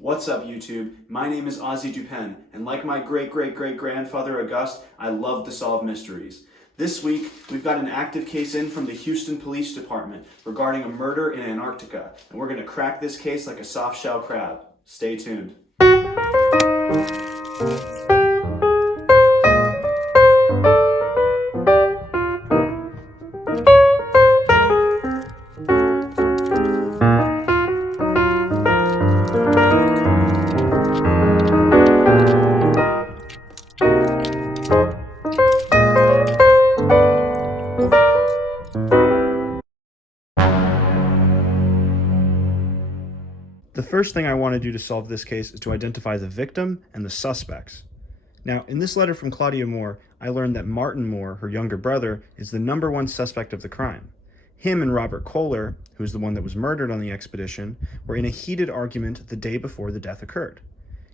What's up, YouTube? My name is Ozzy Dupin, and like my great-great-great-grandfather August, I love to solve mysteries. This week, we've got an active case in from the Houston Police Department regarding a murder in Antarctica, and we're going to crack this case like a soft-shell crab. Stay tuned. The first thing I want to do to solve this case is to identify the victim and the suspects. Now, in this letter from Claudia Moore, I learned that Martin Moore, her younger brother, is the #1 suspect of the crime. Him and Robert Kohler, who is the one that was murdered on the expedition, were in a heated argument the day before the death occurred.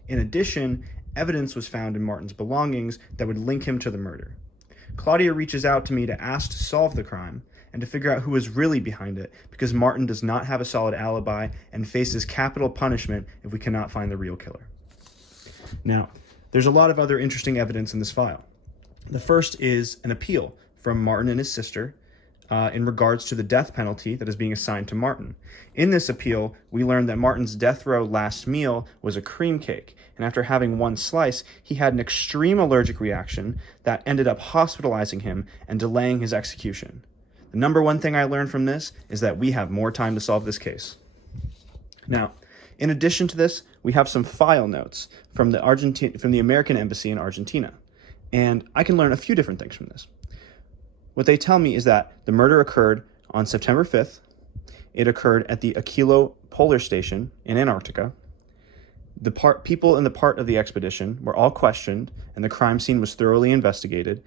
In addition, evidence was found in Martin's belongings that would link him to the murder. Claudia reaches out to me to ask to solve the crime and to figure out who is really behind it, because Martin does not have a solid alibi and faces capital punishment if we cannot find the real killer. Now, there's a lot of other interesting evidence in this file. The first is an appeal from Martin and his sister in regards to the death penalty that is being assigned to Martin. In this appeal, we learned that Martin's death row last meal was a cream cake, and after having one slice, he had an extreme allergic reaction that ended up hospitalizing him and delaying his execution. The #1 thing I learned from this is that we have more time to solve this case. Now, in addition to this, we have some file notes from the American Embassy in Argentina, and I can learn a few different things from this. What they tell me is that the murder occurred on September 5th. It occurred at the Aquilo Polar Station in Antarctica. The people in the part of the expedition were all questioned, and the crime scene was thoroughly investigated.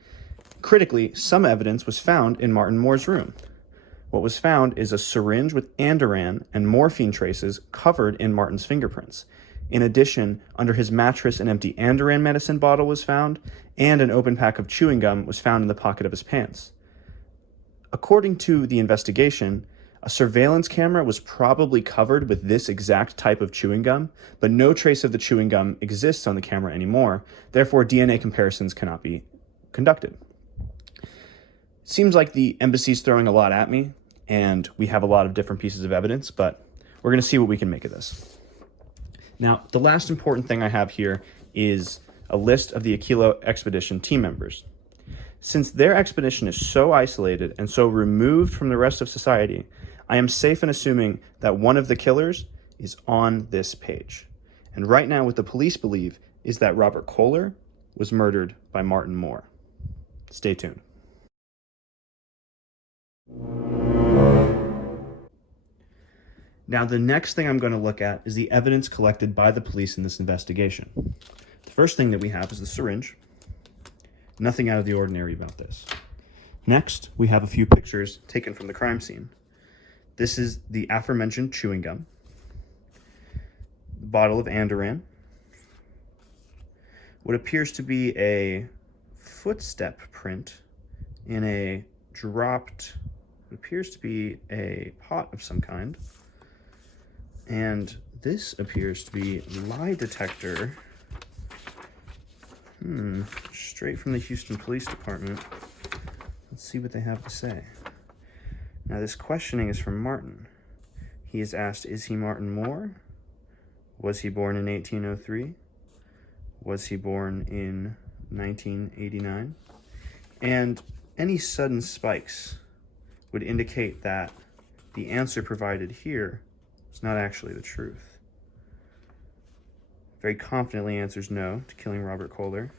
Critically, some evidence was found in Martin Moore's room. What was found is a syringe with Andoran and morphine traces covered in Martin's fingerprints. In addition, under his mattress, an empty Andoran medicine bottle was found, and an open pack of chewing gum was found in the pocket of his pants. According to the investigation, a surveillance camera was probably covered with this exact type of chewing gum, but no trace of the chewing gum exists on the camera anymore. Therefore, DNA comparisons cannot be conducted. It seems like the embassy's throwing a lot at me, and we have a lot of different pieces of evidence, but we're going to see what we can make of this. Now, the last important thing I have here is a list of the Aquilo expedition team members. Since their expedition is so isolated and so removed from the rest of society, I am safe in assuming that one of the killers is on this page. And right now, what the police believe is that Robert Kohler was murdered by Martin Moore. Stay tuned. Now, the next thing I'm going to look at is the evidence collected by the police in this investigation. The first thing that we have is the syringe. Nothing out of the ordinary about this. Next, we have a few pictures taken from the crime scene. This is the aforementioned chewing gum, the bottle of Andoran, what appears to be a footstep print in a dropped, what appears to be a pot of some kind, and this appears to be lie detector. Straight from the Houston Police Department. Let's see what they have to say. Now, this questioning is from Martin. He is asked, is he Martin Moore? Was he born in 1803? Was he born in 1989? And any sudden spikes would indicate that the answer provided here is not actually the truth. Very confidently answers no to killing Robert Kohler.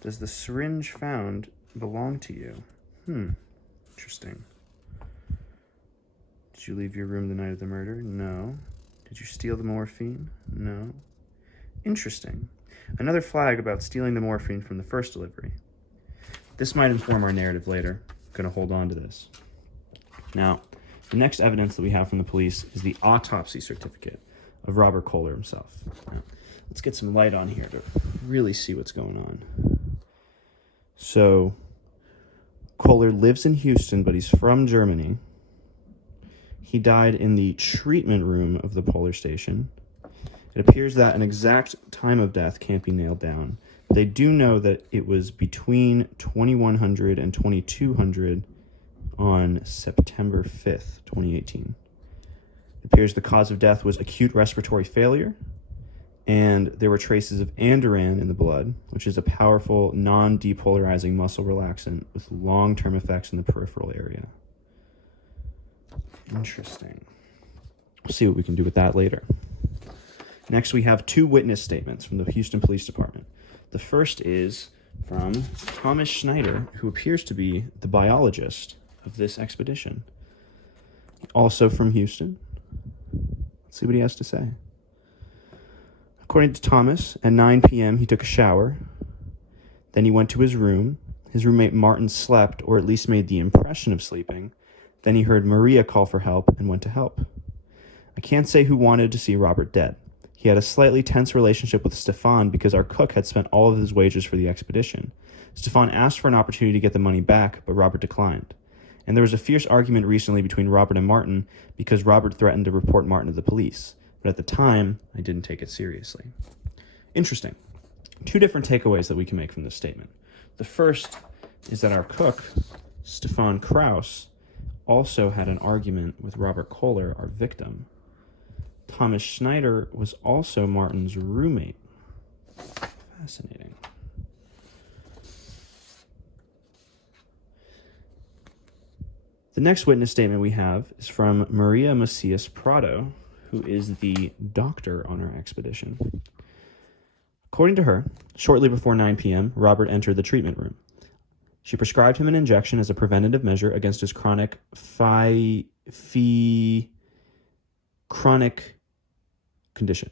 Does the syringe found belong to you? Interesting. Did you leave your room the night of the murder? No. Did you steal the morphine? No. Interesting. Another flag about stealing the morphine from the first delivery. This might inform our narrative later. I'm going to hold on to this. Now, the next evidence that we have from the police is the autopsy certificate of Robert Kohler himself. Now, let's get some light on here to really see what's going on. So, Kohler lives in Houston, but he's from Germany. He died in the treatment room of the polar station. It appears that an exact time of death can't be nailed down. They do know that it was between 2100 and 2200 on September 5th, 2018. It appears the cause of death was acute respiratory failure, and there were traces of andoran in the blood, which is a powerful non-depolarizing muscle relaxant with long-term effects in the peripheral area. Interesting. We'll see what we can do with that later. Next, we have two witness statements from the Houston Police Department. The first is from Thomas Schneider, who appears to be the biologist of this expedition. Also from Houston. Let's see what he has to say. According to Thomas, at 9 p.m. he took a shower. Then he went to his room. His roommate Martin slept, or at least made the impression of sleeping. Then he heard Maria call for help and went to help. I can't say who wanted to see Robert dead. He had a slightly tense relationship with Stefan because our cook had spent all of his wages for the expedition. Stefan asked for an opportunity to get the money back, but Robert declined. And there was a fierce argument recently between Robert and Martin because Robert threatened to report Martin to the police. But at the time, I didn't take it seriously. Interesting. Two different takeaways that we can make from this statement. The first is that our cook, Stefan Kraus, also had an argument with Robert Kohler, our victim. Thomas Schneider was also Martin's roommate. Fascinating. The next witness statement we have is from Maria Macias Prado, who is the doctor on our expedition. According to her, shortly before 9 p.m., Robert entered the treatment room. She prescribed him an injection as a preventative measure against his chronic condition.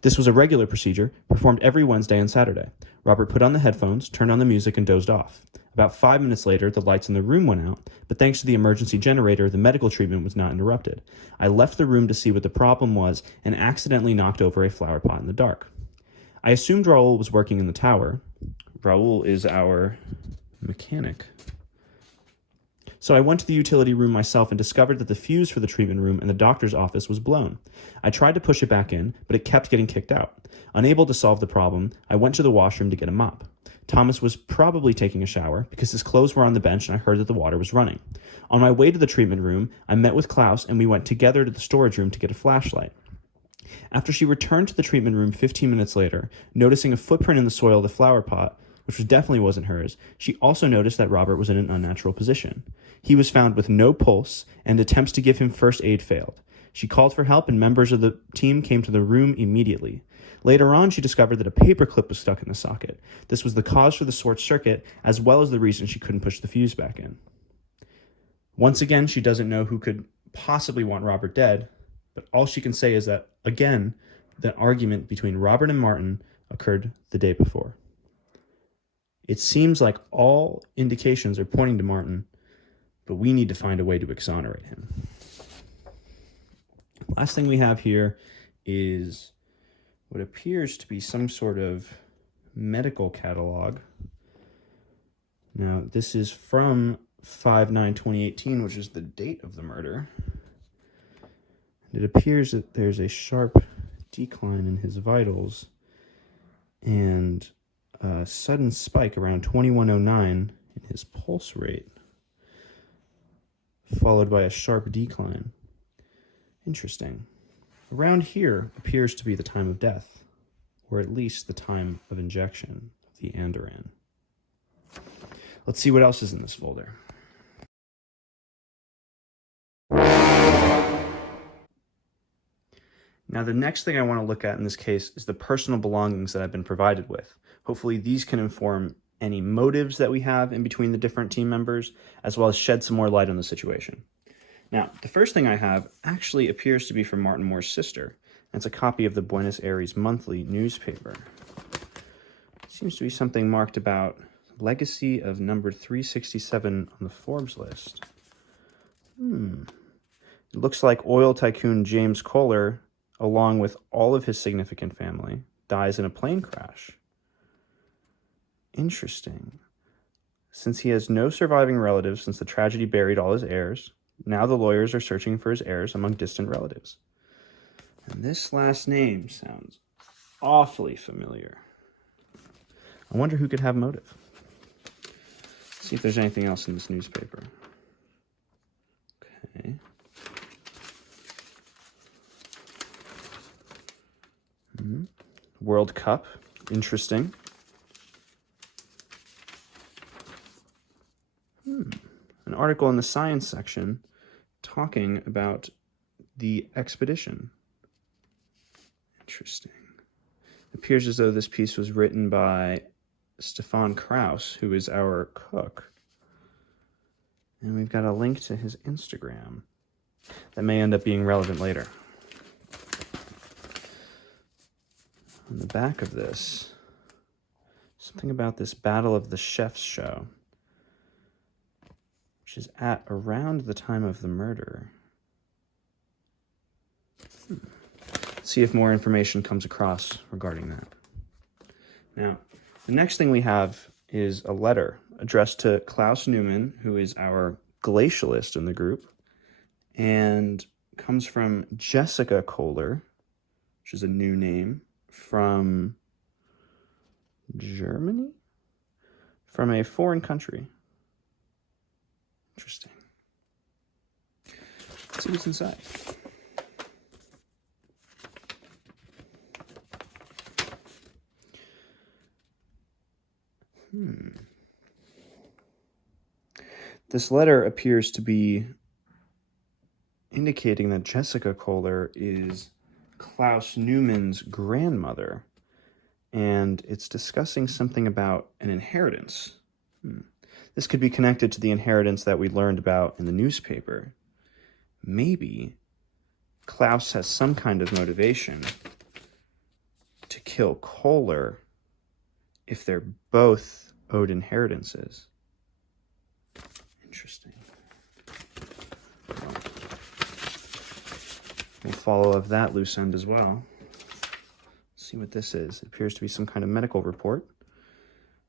This was a regular procedure, performed every Wednesday and Saturday. Robert put on the headphones, turned on the music, and dozed off. About 5 minutes later, the lights in the room went out, but thanks to the emergency generator, the medical treatment was not interrupted. I left the room to see what the problem was and accidentally knocked over a flower pot in the dark. I assumed Raul was working in the tower. Raul is our mechanic. So I went to the utility room myself and discovered that the fuse for the treatment room and the doctor's office was blown. I tried to push it back in, but it kept getting kicked out. Unable to solve the problem, I went to the washroom to get a mop. Thomas was probably taking a shower because his clothes were on the bench and I heard that the water was running. On my way to the treatment room, I met with Klaus and we went together to the storage room to get a flashlight. After she returned to the treatment room 15 minutes later, noticing a footprint in the soil of the flower pot, which definitely wasn't hers, she also noticed that Robert was in an unnatural position. He was found with no pulse, and attempts to give him first aid failed. She called for help, and members of the team came to the room immediately. Later on, she discovered that a paperclip was stuck in the socket. This was the cause for the short circuit, as well as the reason she couldn't push the fuse back in. Once again, she doesn't know who could possibly want Robert dead, but all she can say is that, again, the argument between Robert and Martin occurred the day before. It seems like all indications are pointing to Martin, but we need to find a way to exonerate him. Last thing we have here is what appears to be some sort of medical catalog. Now, this is from 5/9/2018, which is the date of the murder. It appears that there's a sharp decline in his vitals and a sudden spike around 2109 in his pulse rate, followed by a sharp decline. Interesting. Around here appears to be the time of death, or at least the time of injection of the andoran. Let's see what else is in this folder. Now, the next thing I want to look at in this case is the personal belongings that I've been provided with. Hopefully these can inform any motives that we have in between the different team members, as well as shed some more light on the situation. Now, the first thing I have actually appears to be from Martin Moore's sister. It's a copy of the Buenos Aires Monthly newspaper. It seems to be something marked about legacy of number 367 on the Forbes list. It looks like oil tycoon James Kohler, along with all of his significant family, dies in a plane crash. Interesting. Since he has no surviving relatives since the tragedy buried all his heirs, now the lawyers are searching for his heirs among distant relatives. And this last name sounds awfully familiar. I wonder who could have motive. Let's see if there's anything else in this newspaper. Okay. World Cup. Interesting. An article in the science section talking about the expedition. Interesting. It appears as though this piece was written by Stefan Kraus, who is our cook. And we've got a link to his Instagram that may end up being relevant later. On the back of this, something about this Battle of the Chefs show, which is at around the time of the murder. Let's see if more information comes across regarding that. Now, the next thing we have is a letter addressed to Klaus Newman, who is our glacialist in the group, and comes from Jessica Kohler, which is a new name, from Germany? From a foreign country. Interesting. Let's see what's inside. This letter appears to be indicating that Jessica Kohler is Klaus Newman's grandmother, and it's discussing something about an inheritance. This could be connected to the inheritance that we learned about in the newspaper. Maybe Klaus has some kind of motivation to kill Kohler if they're both owed inheritances. Interesting. We'll follow up that loose end as well. Let's see what this is. It appears to be some kind of medical report.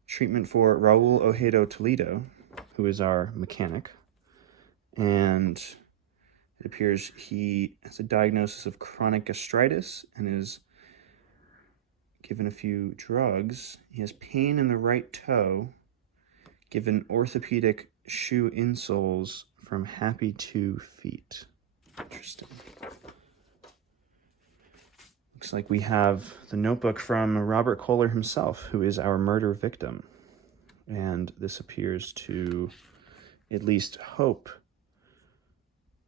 Treatment for Raul Ojeda Toledo, who is our mechanic. And it appears he has a diagnosis of chronic gastritis and is given a few drugs. He has pain in the right toe, given orthopedic shoe insoles from Happy 2 Feet. Interesting. Looks like we have the notebook from Robert Kohler himself, who is our murder victim. And this appears to at least hope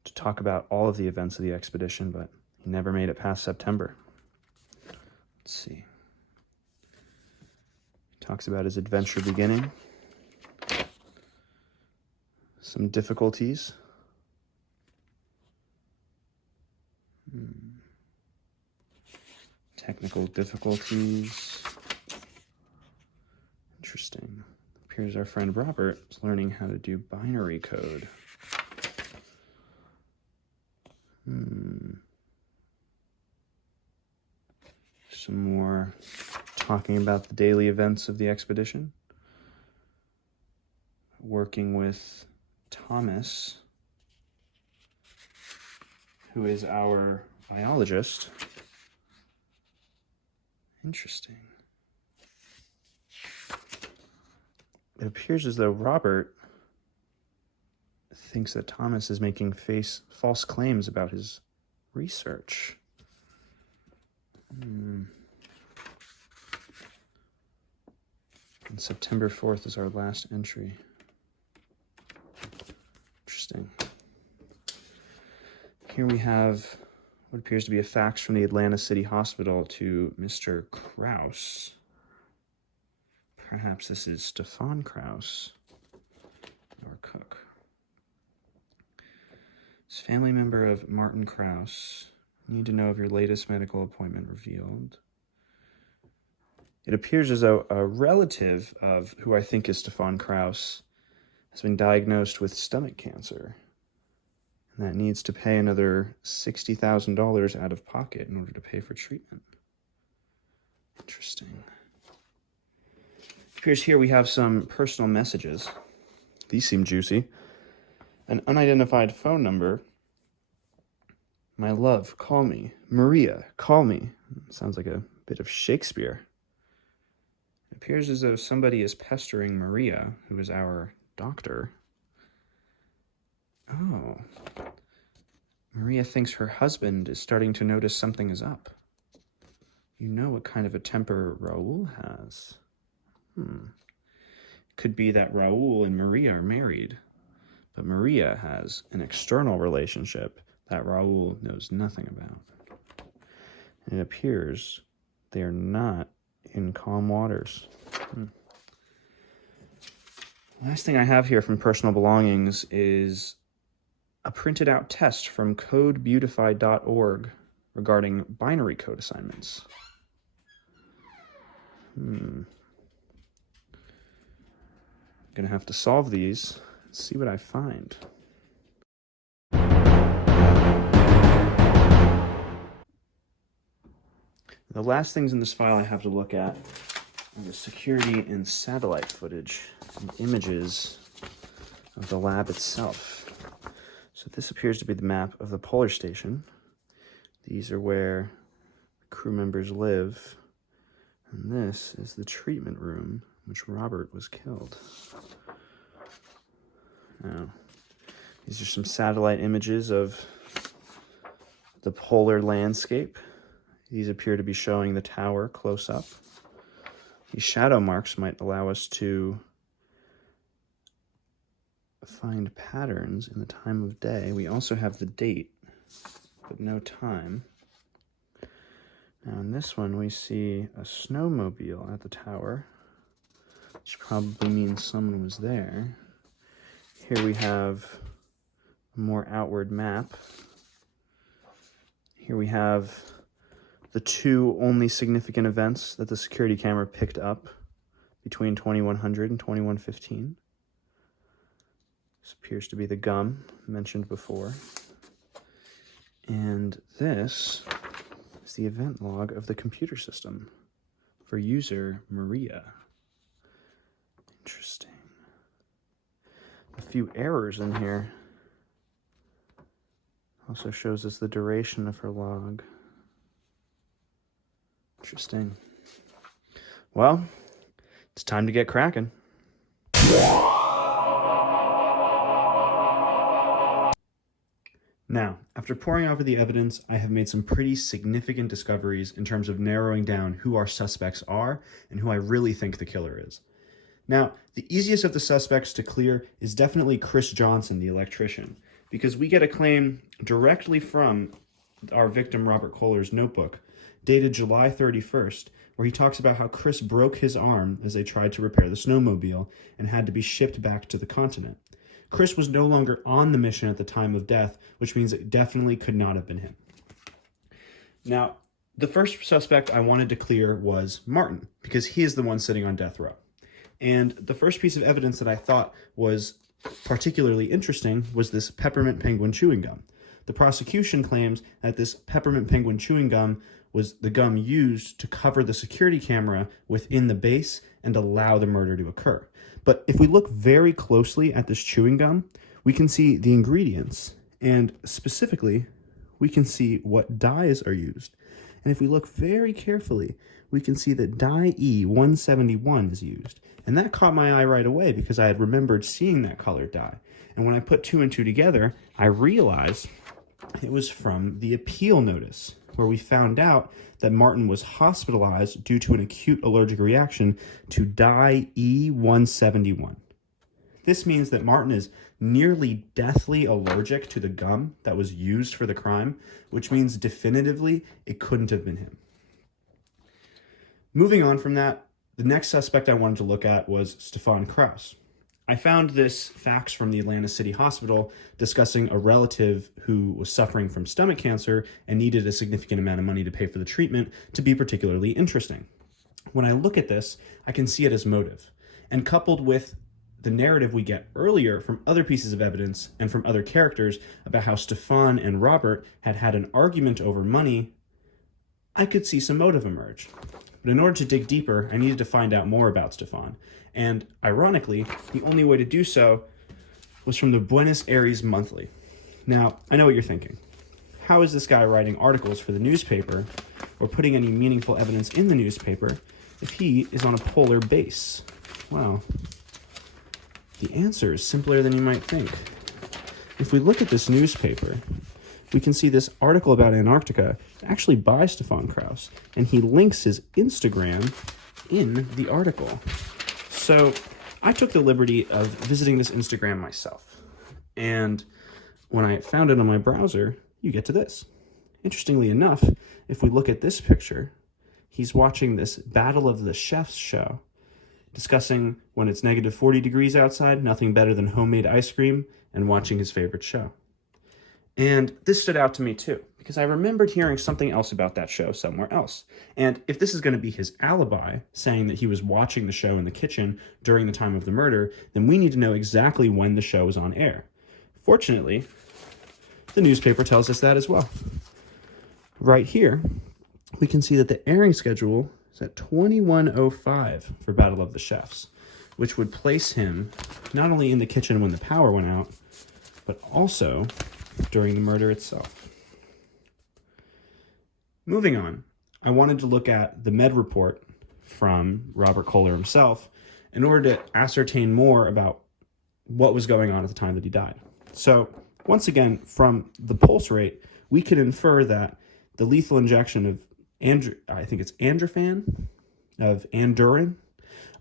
to talk about all of the events of the expedition, but he never made it past September. Let's see. He talks about his adventure beginning, some difficulties. Technical difficulties. Interesting. Appears our friend Robert is learning how to do binary code. Some more talking about the daily events of the expedition. Working with Thomas, who is our biologist. Interesting. It appears as though Robert thinks that Thomas is making false claims about his research. And September 4th is our last entry. Interesting. Here we have what appears to be a fax from the Atlanta City Hospital to Mr. Kraus. Perhaps this is Stefan Kraus, our cook. As family member of Martin Kraus, need to know of your latest medical appointment revealed. It appears as though a relative of who I think is Stefan Kraus has been diagnosed with stomach cancer. And that needs to pay another $60,000 out of pocket in order to pay for treatment. Interesting. It appears here we have some personal messages. These seem juicy. An unidentified phone number My love, call me. Maria, call me. Sounds like a bit of Shakespeare. It appears as though somebody is pestering Maria, who is our doctor. Oh. Maria thinks her husband is starting to notice something is up. You know what kind of a temper Raoul has. Could be that Raoul and Maria are married, but Maria has an external relationship that Raoul knows nothing about. And it appears they are not in calm waters. Last thing I have here from personal belongings is a printed out test from codebeautify.org regarding binary code assignments. I'm gonna have to solve these and see what I find. The last things in this file I have to look at are the security and satellite footage and images of the lab itself. So this appears to be the map of the polar station. These are where crew members live. And this is the treatment room in which Robert was killed. Now, these are some satellite images of the polar landscape. These appear to be showing the tower close up. These shadow marks might allow us to find patterns in the time of day. We also have the date, but no time. Now in this one, we see a snowmobile at the tower, which probably means someone was there. Here we have a more outward map. Here we have the two only significant events that the security camera picked up between 2100 and 2115. This appears to be the gum mentioned before. And this is the event log of the computer system for user Maria. Interesting. A few errors in here. Also shows us the duration of her log. Interesting. Well, it's time to get cracking. Now, after poring over the evidence, I have made some pretty significant discoveries in terms of narrowing down who our suspects are and who I really think the killer is. Now, the easiest of the suspects to clear is definitely Chris Johnson, the electrician, because we get a claim directly from our victim Robert Kohler's notebook, dated July 31st, where he talks about how Chris broke his arm as they tried to repair the snowmobile and had to be shipped back to the continent. Chris was no longer on the mission at the time of death, which means it definitely could not have been him. Now, the first suspect I wanted to clear was Martin, because he is the one sitting on death row. And the first piece of evidence that I thought was particularly interesting was this peppermint penguin chewing gum. The prosecution claims that this peppermint penguin chewing gum was the gum used to cover the security camera within the base and allow the murder to occur. But if we look very closely at this chewing gum, we can see the ingredients, and specifically, we can see what dyes are used. And if we look very carefully, we can see that dye E171 is used. And that caught my eye right away because I had remembered seeing that colored dye. And when I put two and two together, I realized it was from the appeal notice, where we found out that Martin was hospitalized due to an acute allergic reaction to dye E171. This means that Martin is nearly deathly allergic to the gum that was used for the crime, which means definitively it couldn't have been him. Moving on from that, the next suspect I wanted to look at was Stefan Kraus. I found this fax from the Atlanta City Hospital discussing a relative who was suffering from stomach cancer and needed a significant amount of money to pay for the treatment to be particularly interesting. When I look at this, I can see it as motive. And coupled with the narrative we get earlier from other pieces of evidence and from other characters about how Stefan and Robert had had an argument over money, I could see some motive emerge. But in order to dig deeper, I needed to find out more about Stefan. And ironically, the only way to do so was from the Buenos Aires Monthly. Now, I know what you're thinking. how is this guy writing articles for the newspaper or putting any meaningful evidence in the newspaper if he is on a polar base? Well, the answer is simpler than you might think. If we look at this newspaper, we can see this article about Antarctica actually by Stefan Krauss, and he links his Instagram in the article. So I took the liberty of visiting this Instagram myself. And when I found it on my browser, you get to this. Interestingly enough, if we look at this picture, he's watching this Battle of the Chefs show, discussing when it's negative 40 degrees outside, nothing better than homemade ice cream, and watching his favorite show. And this stood out to me too, because I remembered hearing something else about that show somewhere else. And if this is going to be his alibi, saying that he was watching the show in the kitchen during the time of the murder, then we need to know exactly when the show was on air. Fortunately, the newspaper tells us that as well. Right here, we can see that the airing schedule is at 21:05 for Battle of the Chefs, which would place him not only in the kitchen when the power went out, but also during the murder itself. Moving on, I wanted to look at the med report from Robert Kohler himself in order to ascertain more about what was going on at the time that he died. So, once again, from the pulse rate, we could infer that the lethal injection of androfen,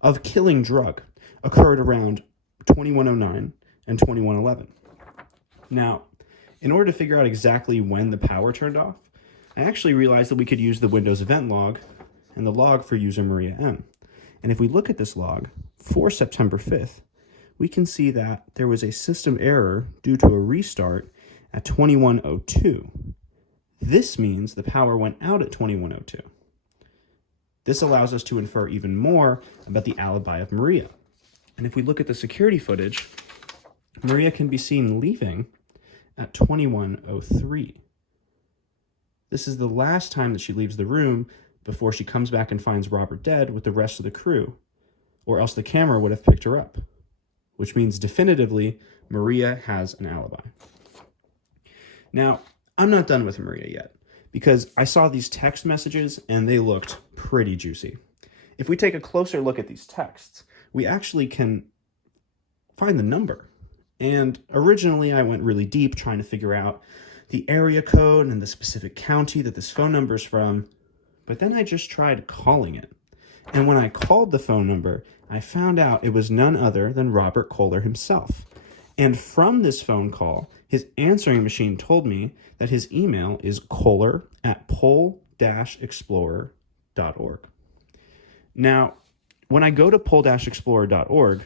of killing drug, occurred around 2109 and 2111. Now, in order to figure out exactly when the power turned off, I actually realized that we could use the Windows event log and the log for user Maria M. And if we look at this log for September 5th, we can see that there was a system error due to a restart at 2102. This means the power went out at 2102. This allows us to infer even more about the alibi of Maria. And if we look at the security footage, Maria can be seen leaving at 2103. This is the last time that she leaves the room before she comes back and finds Robert dead with the rest of the crew, or else the camera would have picked her up, which means definitively Maria has an alibi. Now, I'm not done with Maria yet, because I saw these text messages and they looked pretty juicy. If we take a closer look at these texts, we actually can find the number. And originally I went really deep trying to figure out the area code and the specific county that this phone number is from, but then I just tried calling it. And when I called the phone number, I found out it was none other than Robert Kohler himself. And from this phone call, his answering machine told me that his email is kohler@pole-explorer.org. Now, when I go to pole-explorer.org,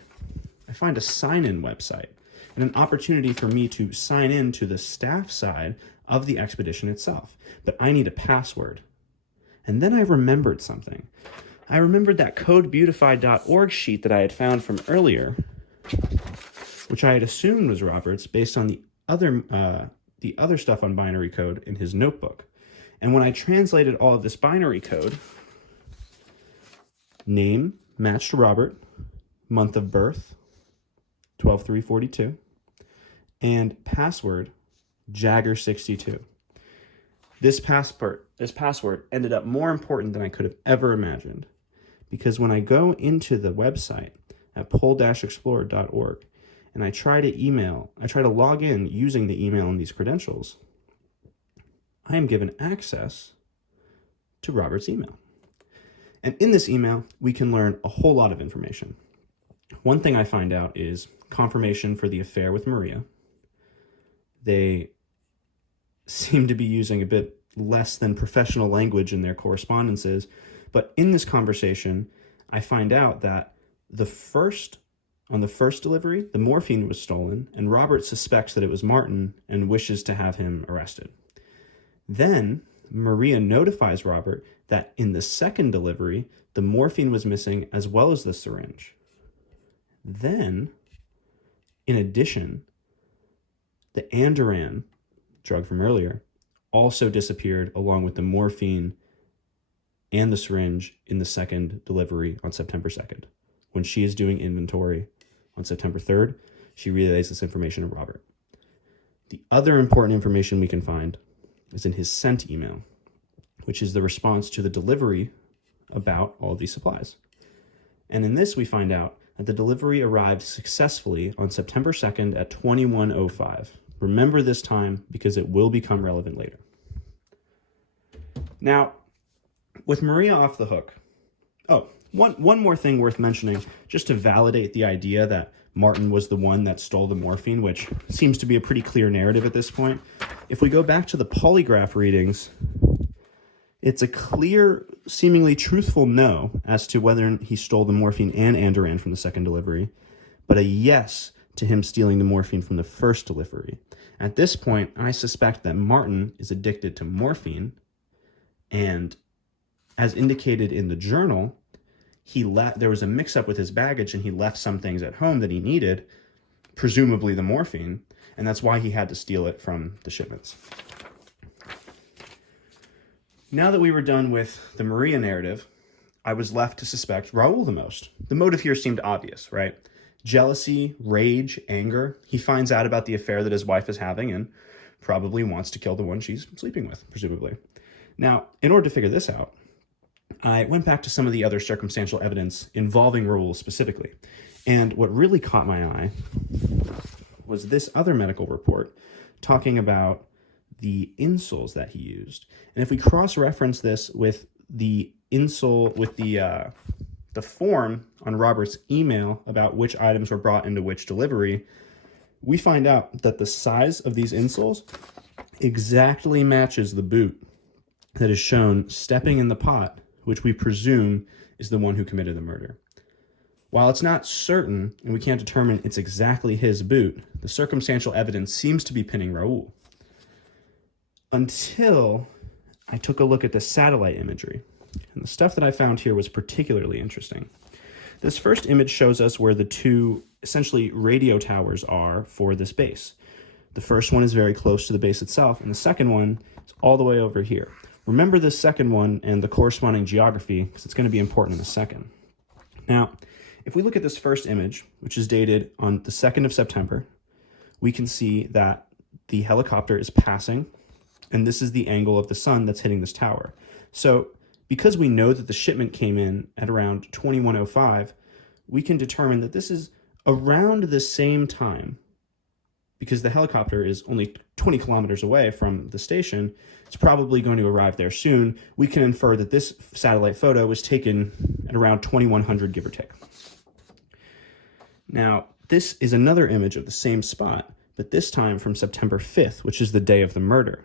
I find a sign-in website and an opportunity for me to sign in to the staff side of the expedition itself. But I need a password. And then I remembered something. I remembered that codebeautified.org sheet that I had found from earlier, which I had assumed was Robert's based on the other stuff on binary code in his notebook. And when I translated all of this binary code, name matched Robert, month of birth, 12/3/42, and password, Jagger62. This password ended up more important than I could have ever imagined, because when I go into the website at pole-explorer.org and I try to log in using the email and these credentials, I am given access to Robert's email. And in this email, we can learn a whole lot of information. One thing I find out is confirmation for the affair with Maria. They seem to be using a bit less than professional language in their correspondences, but in this conversation, I find out that on the first delivery, the morphine was stolen, and Robert suspects that it was Martin and wishes to have him arrested. Then, Maria notifies Robert that in the second delivery, the morphine was missing as well as the syringe. Then, in addition, the Andoran drug from earlier also disappeared along with the morphine and the syringe in the second delivery on September 2nd. When she is doing inventory on September 3rd, she relays this information to Robert. The other important information we can find is in his sent email, which is the response to the delivery about all of these supplies. And in this, we find out that the delivery arrived successfully on September 2nd at 21:05. Remember this time because it will become relevant later. Now, with Maria off the hook, one more thing worth mentioning, just to validate the idea that Martin was the one that stole the morphine, which seems to be a pretty clear narrative at this point. If we go back to the polygraph readings, it's a clear, seemingly truthful no as to whether he stole the morphine and Andoran from the second delivery, but a yes to him stealing the morphine from the first delivery. At this point, I suspect that Martin is addicted to morphine, and as indicated in the journal, there was a mix-up with his baggage and he left some things at home that he needed, presumably the morphine, and that's why he had to steal it from the shipments. Now that we were done with the Maria narrative, I was left to suspect Raul the most. The motive here seemed obvious, right? Jealousy, rage, anger. He finds out about the affair that his wife is having and probably wants to kill the one she's sleeping with, presumably. Now, in order to figure this out, I went back to some of the other circumstantial evidence involving Raul specifically. And what really caught my eye was this other medical report talking about the insoles that he used. And if we cross-reference this with the insole, with the form on Robert's email about which items were brought into which delivery, we find out that the size of these insoles exactly matches the boot that is shown stepping in the pot, which we presume is the one who committed the murder. While it's not certain, and we can't determine it's exactly his boot, the circumstantial evidence seems to be pinning Raul. Until I took a look at the satellite imagery. And the stuff that I found here was particularly interesting. This first image shows us where the two, essentially, radio towers are for this base. The first one is very close to the base itself, and the second one is all the way over here. Remember this second one and the corresponding geography, because it's going to be important in a second. Now, if we look at this first image, which is dated on the 2nd of September, we can see that the helicopter is passing, and this is the angle of the sun that's hitting this tower. So because we know that the shipment came in at around 21:05, we can determine that this is around the same time, because the helicopter is only 20 kilometers away from the station. It's probably going to arrive there soon. We can infer that this satellite photo was taken at around 2100, give or take. Now, this is another image of the same spot, but this time from September 5th, which is the day of the murder.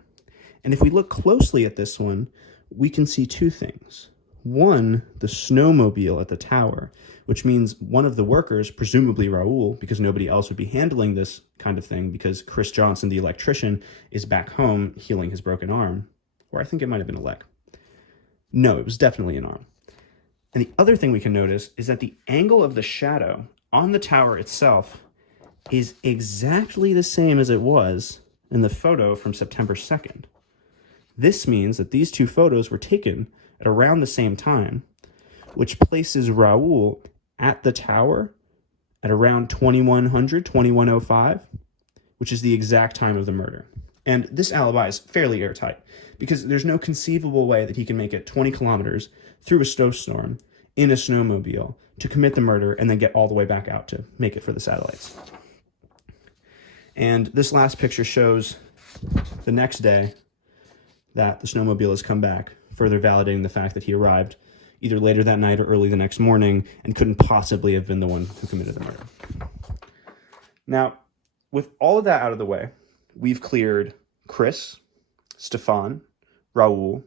And if we look closely at this one, we can see two things. One, the snowmobile at the tower, which means one of the workers, presumably Raul, because nobody else would be handling this kind of thing because Chris Johnson, the electrician, is back home healing his broken arm. Or I think it might have been a leg. No, it was definitely an arm. And the other thing we can notice is that the angle of the shadow on the tower itself is exactly the same as it was in the photo from September 2nd. This means that these two photos were taken at around the same time, which places Raul at the tower at around 2100, 21:05, which is the exact time of the murder. And this alibi is fairly airtight because there's no conceivable way that he can make it 20 kilometers through a snowstorm in a snowmobile to commit the murder and then get all the way back out to make it for the satellites. And this last picture shows the next day that the snowmobile has come back, further validating the fact that he arrived either later that night or early the next morning and couldn't possibly have been the one who committed the murder. Now, with all of that out of the way, we've cleared Chris, Stefan, Raul,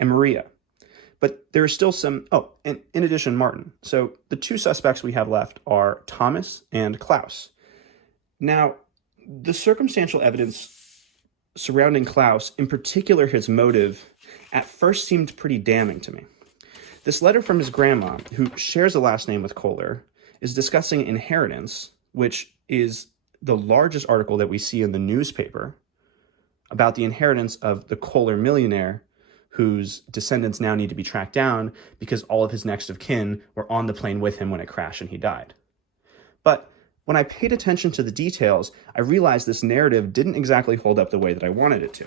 and Maria. But there are still some, and in addition, Martin. So the two suspects we have left are Thomas and Klaus. Now, the circumstantial evidence surrounding Klaus, in particular his motive, at first seemed pretty damning to me. This letter from his grandma, who shares a last name with Kohler, is discussing inheritance, which is the largest article that we see in the newspaper about the inheritance of the Kohler millionaire, whose descendants now need to be tracked down because all of his next of kin were on the plane with him when it crashed and he died. But when I paid attention to the details, I realized this narrative didn't exactly hold up the way that I wanted it to.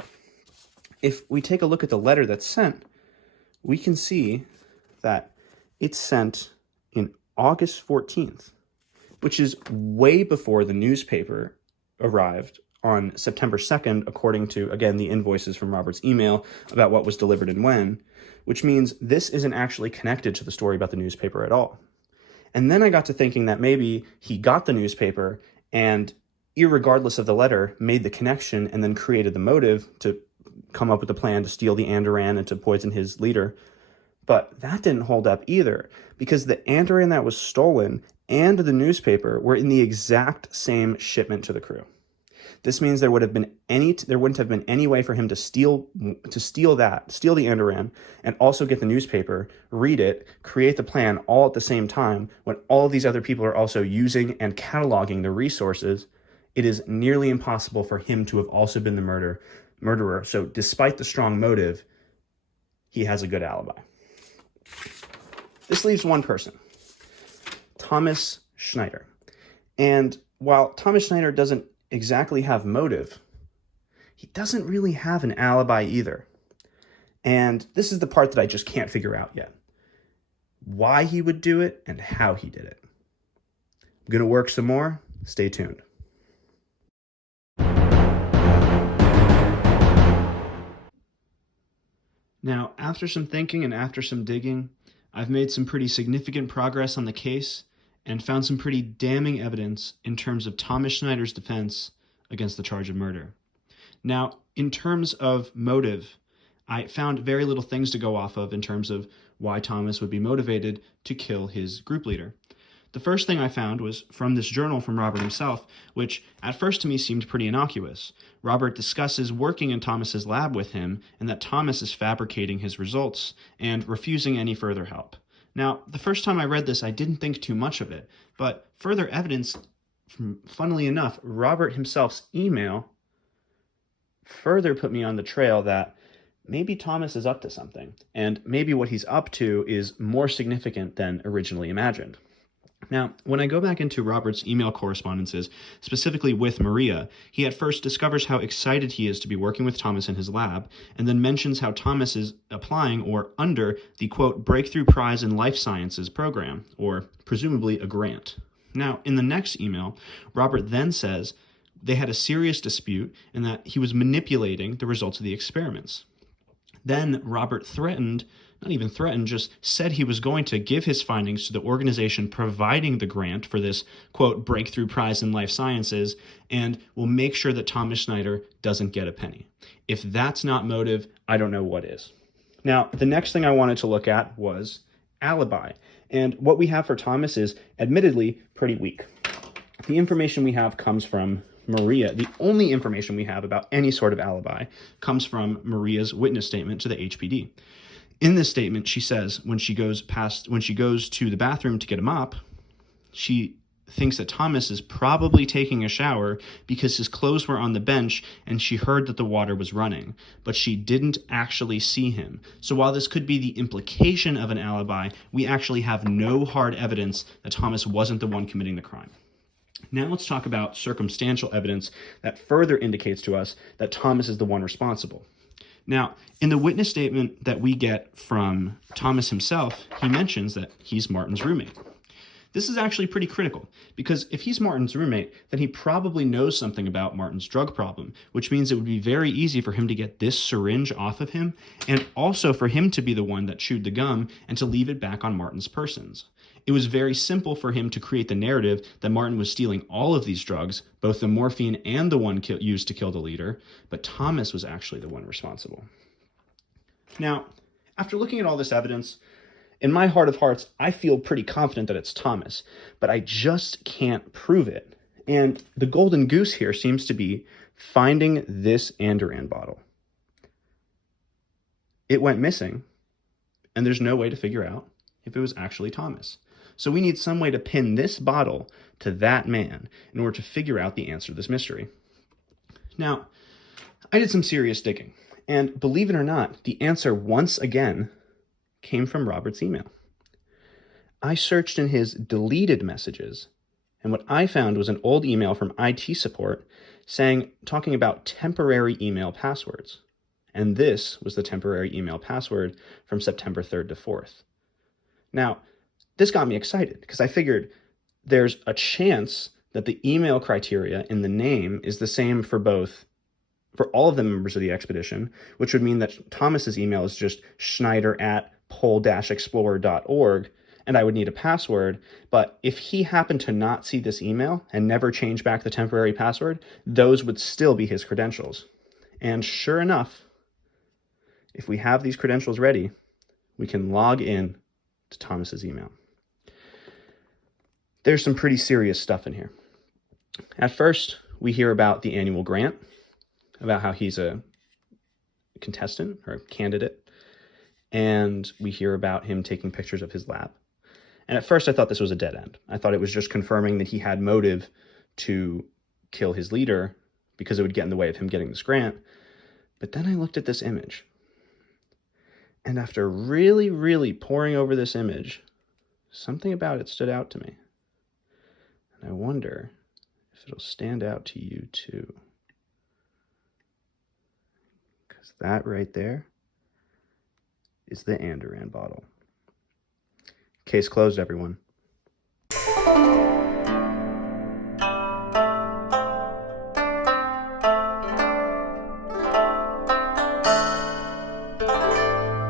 if we take a look at the letter that's sent, we can see that it's sent in August 14th, which is way before the newspaper arrived on September 2nd, according to, again, the invoices from Robert's email about what was delivered and when, which means this isn't actually connected to the story about the newspaper at all. And then I got to thinking that maybe he got the newspaper and, irregardless of the letter, made the connection and then created the motive to come up with a plan to steal the Andoran and to poison his leader. But that didn't hold up either, because the Andoran that was stolen and the newspaper were in the exact same shipment to the crew. This means there wouldn't have been any way for him to steal the Andoran, and also get the newspaper, read it, create the plan all at the same time, when all of these other people are also using and cataloging the resources. It is nearly impossible for him to have also been the murderer. So despite the strong motive, he has a good alibi. This leaves one person, Thomas Schneider. And while Thomas Schneider doesn't exactly have motive, he doesn't really have an alibi either. And this is the part that I just can't figure out yet. Why he would do it and how he did it. I'm going to work some more. Stay tuned. Now, after some thinking and after some digging, I've made some pretty significant progress on the case and found some pretty damning evidence in terms of Thomas Schneider's defense against the charge of murder. Now, in terms of motive, I found very little things to go off of in terms of why Thomas would be motivated to kill his group leader. The first thing I found was from this journal from Robert himself, which at first to me seemed pretty innocuous. Robert discusses working in Thomas's lab with him, and that Thomas is fabricating his results and refusing any further help. Now, the first time I read this, I didn't think too much of it, but further evidence, funnily enough, Robert himself's email further put me on the trail that maybe Thomas is up to something, and maybe what he's up to is more significant than originally imagined. Now, when I go back into Robert's email correspondences, specifically with Maria, he at first discovers how excited he is to be working with Thomas in his lab, and then mentions how Thomas is applying or under the, quote, Breakthrough Prize in Life Sciences program, or presumably a grant. Now, in the next email, Robert then says they had a serious dispute and that he was manipulating the results of the experiments. Then Robert just said he was going to give his findings to the organization providing the grant for this, quote, Breakthrough Prize in Life Sciences, and will make sure that Thomas Schneider doesn't get a penny. If that's not motive, I don't know what is. Now, the next thing I wanted to look at was alibi. And what we have for Thomas is admittedly pretty weak. The information we have comes from Maria. The only information we have about any sort of alibi comes from Maria's witness statement to the HPD. In this statement, she says when she goes to the bathroom to get a mop, she thinks that Thomas is probably taking a shower because his clothes were on the bench and she heard that the water was running, but she didn't actually see him. So while this could be the implication of an alibi, we actually have no hard evidence that Thomas wasn't the one committing the crime. Now let's talk about circumstantial evidence that further indicates to us that Thomas is the one responsible. Now, in the witness statement that we get from Thomas himself, he mentions that he's Martin's roommate. This is actually pretty critical, because if he's Martin's roommate, then he probably knows something about Martin's drug problem, which means it would be very easy for him to get this syringe off of him, and also for him to be the one that chewed the gum and to leave it back on Martin's persons. It was very simple for him to create the narrative that Martin was stealing all of these drugs, both the morphine and the one used to kill the leader, but Thomas was actually the one responsible. Now, after looking at all this evidence, in my heart of hearts, I feel pretty confident that it's Thomas, but I just can't prove it. And the golden goose here seems to be finding this Andoran bottle. It went missing, and there's no way to figure out if it was actually Thomas. So we need some way to pin this bottle to that man in order to figure out the answer to this mystery. Now, I did some serious digging, and believe it or not, the answer once again came from Robert's email. I searched in his deleted messages, and what I found was an old email from IT support talking about temporary email passwords. And this was the temporary email password from September 3rd to 4th. Now, this got me excited because I figured there's a chance that the email criteria in the name is the same for all of the members of the expedition, which would mean that Thomas's email is just schneider@pole-explorer.org, and I would need a password. But if he happened to not see this email and never change back the temporary password, those would still be his credentials. And sure enough, if we have these credentials ready, we can log in to Thomas's email. There's some pretty serious stuff in here. At first, we hear about the annual grant, about how he's a contestant or a candidate, and we hear about him taking pictures of his lab. And at first I thought this was a dead end. I thought it was just confirming that he had motive to kill his leader because it would get in the way of him getting this grant. But then I looked at this image. And after really, really poring over this image, something about it stood out to me. And I wonder if it'll stand out to you too. Because that right there is the Andoran bottle. Case closed, everyone.